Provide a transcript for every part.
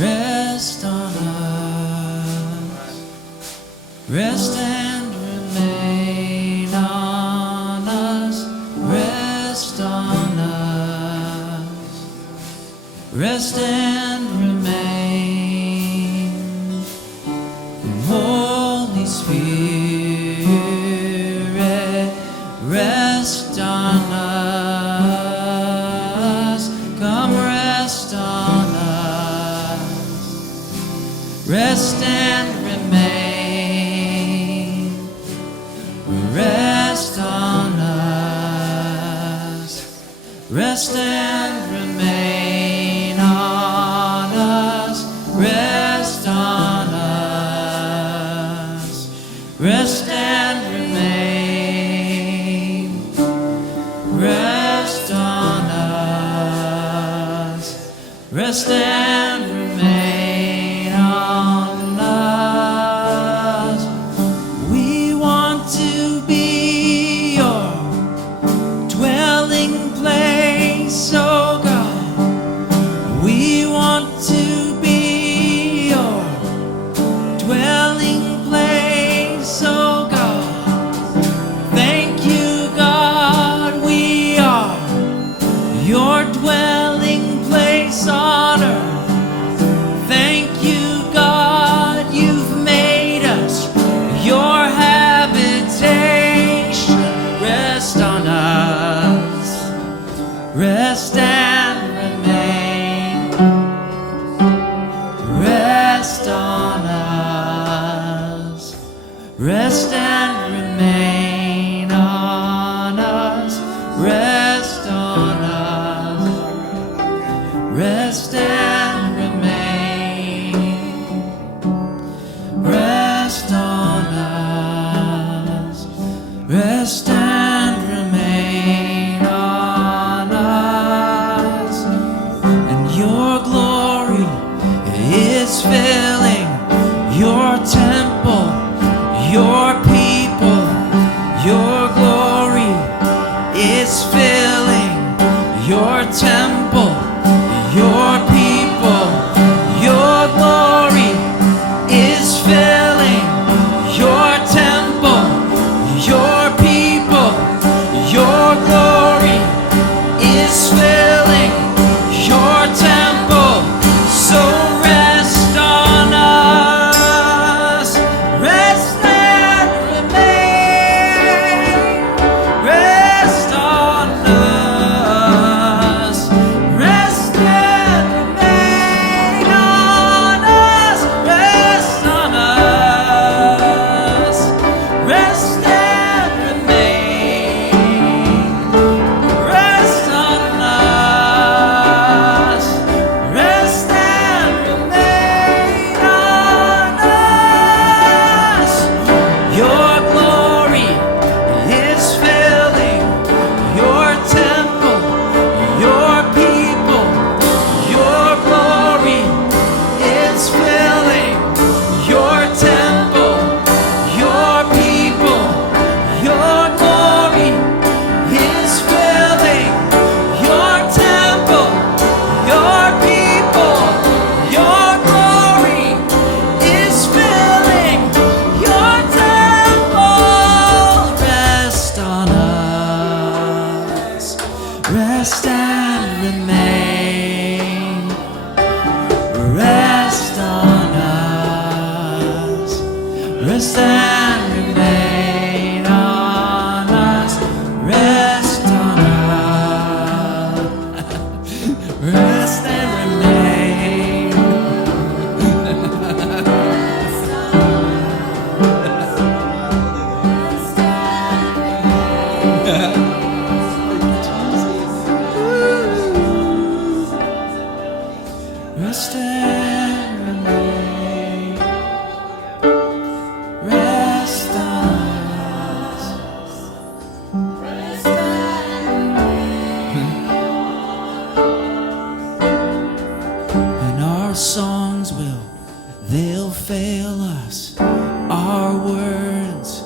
Rest on us. Rest and remain on us. Rest on us. Rest and remain. Holy Spirit, rest on us. Come rest on us. Rest and remain. Rest on us. Rest and remain on us. Rest on us. Rest and remain. Rest on us. Rest and remain on us. We want to be your dwelling place, oh God. We want to be your dwelling place, oh God. Thank you, God, we are your dwelling place on earth. Thank you, God, you've made us your habitation. Rest on us. Rest and remain. Rest on us. Rest and remain on us. Rest on us. Rest and remain. Rest on us. Rest and remain on us. And your glory is filling your temple, your people. Your glory is filling your temple, your people. Your glory is filling your temple, your people. Your glory is filling your temple. So rest on us. Rest and remain. Rest on us. Rest and remain on us. Rest on us. Rest and remain. Rest on us. Rest and remain on us. Your glory is filling your temple, your people. Your glory is filling your temple, your people. Your glory is filling your temple, your people. Your glory is filling your temple. Rest on us. Rest and remain. Rest on us. Rest and remain on us. Rest on us. Rest and remain. Rest and remain. Rest on us. Rest and remain. And our songs they'll fail us. Our words,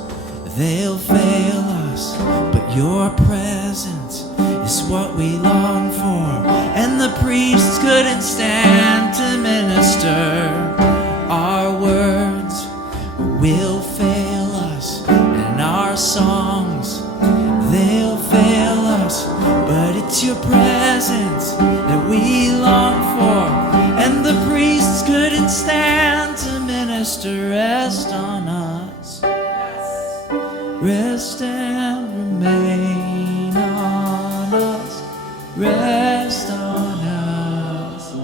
they'll fail us. But your presence is what we long for. And the priests couldn't stand to minister stand to minister. Rest on us. Rest and remain on us. Rest on us.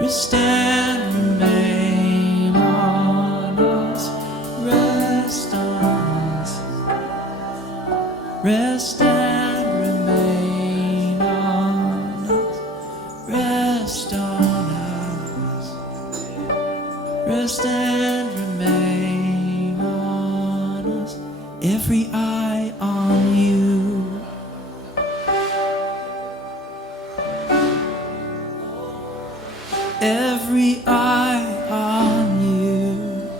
Rest and remain on us. Rest on us. Rest and remain on us. Rest on us. Rest and remain on us. Every eye on you. Every eye on you.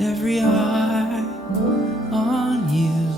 Every eye on you.